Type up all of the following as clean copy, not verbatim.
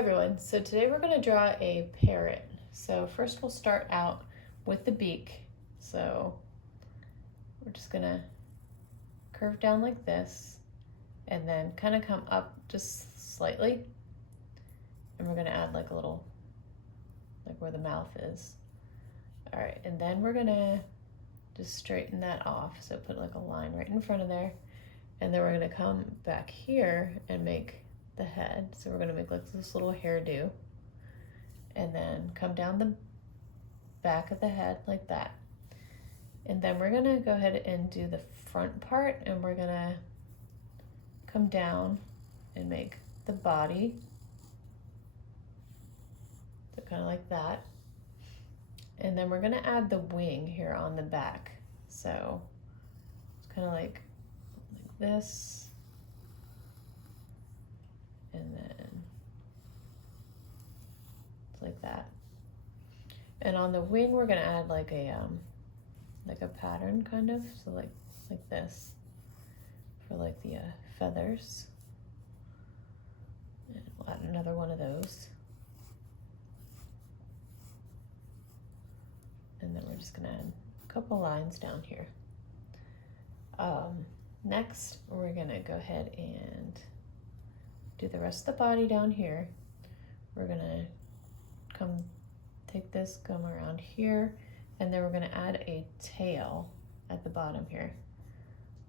everyone, so today we're going to draw a parrot. So first we'll start out with the beak. So we're just going to curve down like this and then kind of come up just slightly. And we're going to add like a little, like where the mouth is. All right, and then we're going to just straighten that off. So put like a line right in front of there. And then we're going to come back here and make the head. So we're going to make like this little hairdo and then come down the back of the head like that. And then we're going to go ahead and do the front part, and we're going to come down and make the body. So kind of like that. And then we're going to add the wing here on the back. So it's kind of like this. And then it's like that. And on the wing, we're gonna add like a pattern kind of, so like this for like the feathers. And we'll add another one of those. And then we're just gonna add a couple lines down here. Next, we're gonna go ahead and do the rest of the body down here. We're gonna take this, come around here, and then we're gonna add a tail at the bottom here.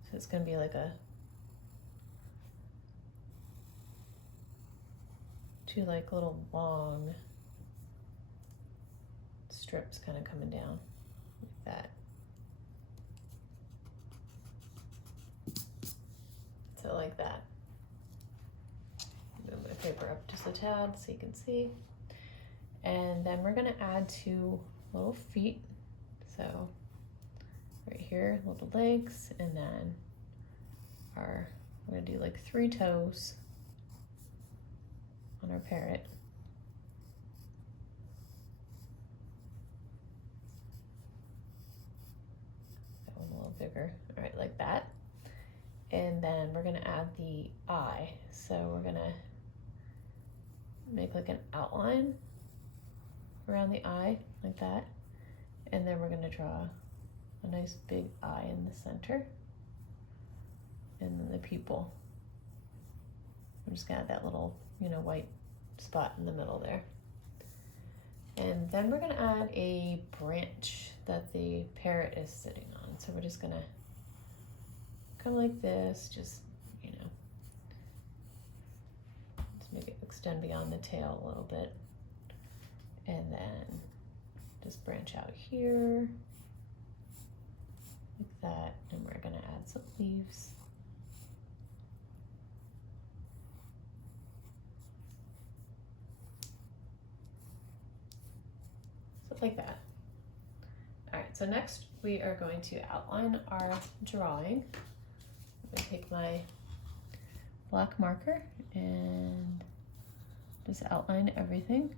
So it's gonna be like two like little long strips kind of coming down like that. So like that. Move my paper up just a tad so you can see. And then we're gonna add two little feet. So right here, little legs, and then we're gonna do like 3 toes on our parrot. That one a little bigger, all right, like that. And then we're gonna add the eye. So we're gonna make like an outline around the eye like that. And then we're gonna draw a nice big eye in the center. And then the pupil. I'm just gonna add that little, white spot in the middle there. And then we're gonna add a branch that the parrot is sitting on. So we're just gonna come like this, just make it extend beyond the tail a little bit, and then just branch out here like that, and we're going to add some leaves. So like that. All right, so next we are going to outline our drawing. I'm going to take my black marker and just outline everything.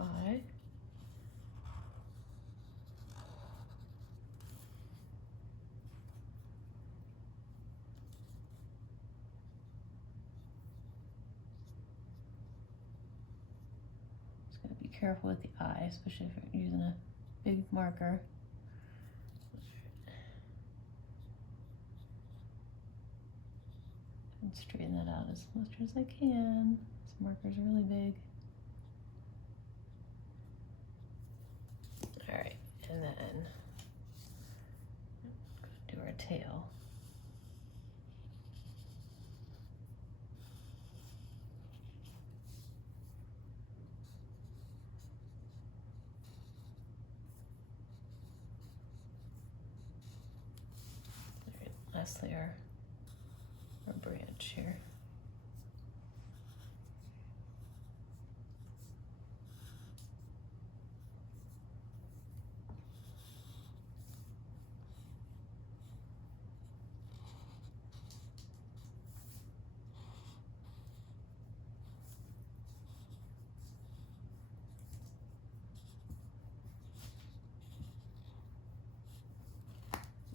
Eye. Just gotta be careful with the eye, especially if you're using a big marker. And straighten that out as much as I can. This marker's really big. All right, and then do our tail. lastly, our branch here.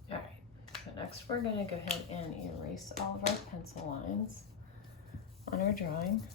All right, so next we're gonna go ahead and erase all of our pencil lines on our drawing.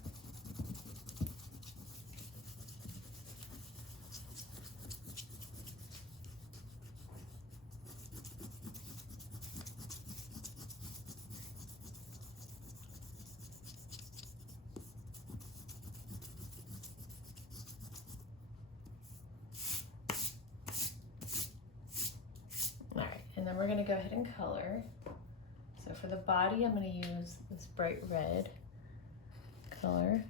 And then we're gonna go ahead and color. So for the body, I'm gonna use this bright red color.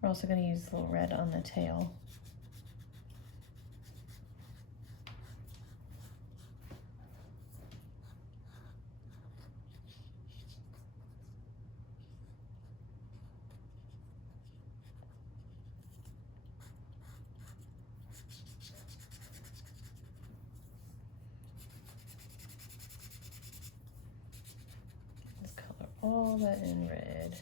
We're also gonna use a little red on the tail. All that in red.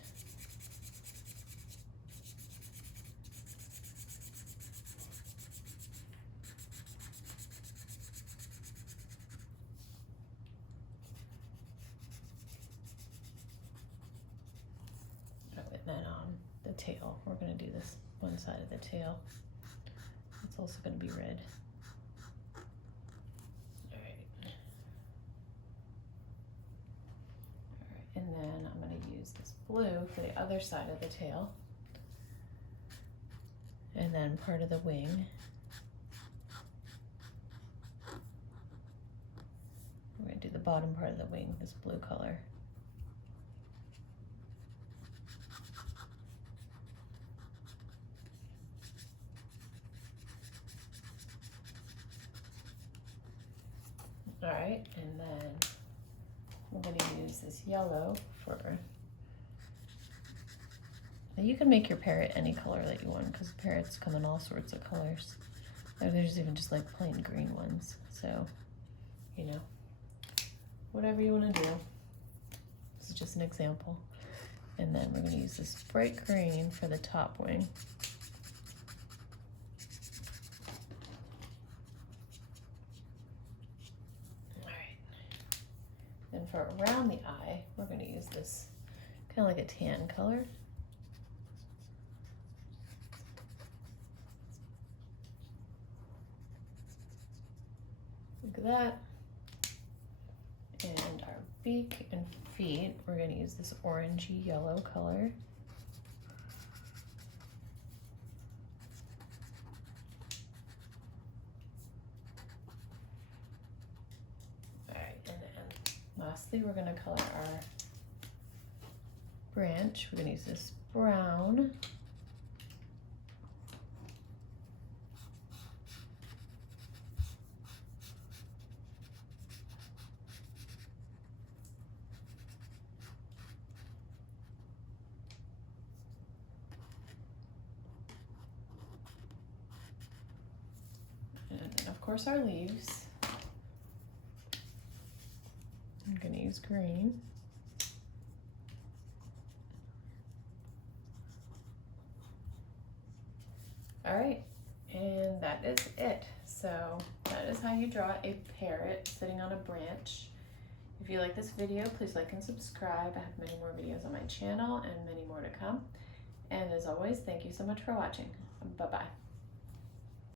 Oh, and then on the tail, we're going to do this one side of the tail. It's also going to be red. And then I'm going to use this blue for the other side of the tail. And then part of the wing. We're going to do the bottom part of the wing, this blue color. All right, and then I'm going to use this yellow for, you can make your parrot any color that you want because parrots come in all sorts of colors. There's even just like plain green ones. So, you know, whatever you want to do. This is just an example. And then we're going to use this bright green for the top wing. And for around the eye, we're going to use this kind of like a tan color. Look at that. And our beak and feet, we're going to use this orangey yellow color. Lastly, we're going to color our branch. We're going to use this brown. And then, of course, our leaves. I'm going to use green. All right, and that is it. So that is how you draw a parrot sitting on a branch. If you like this video, please like and subscribe. I have many more videos on my channel and many more to come. And as always, thank you so much for watching. Bye-bye.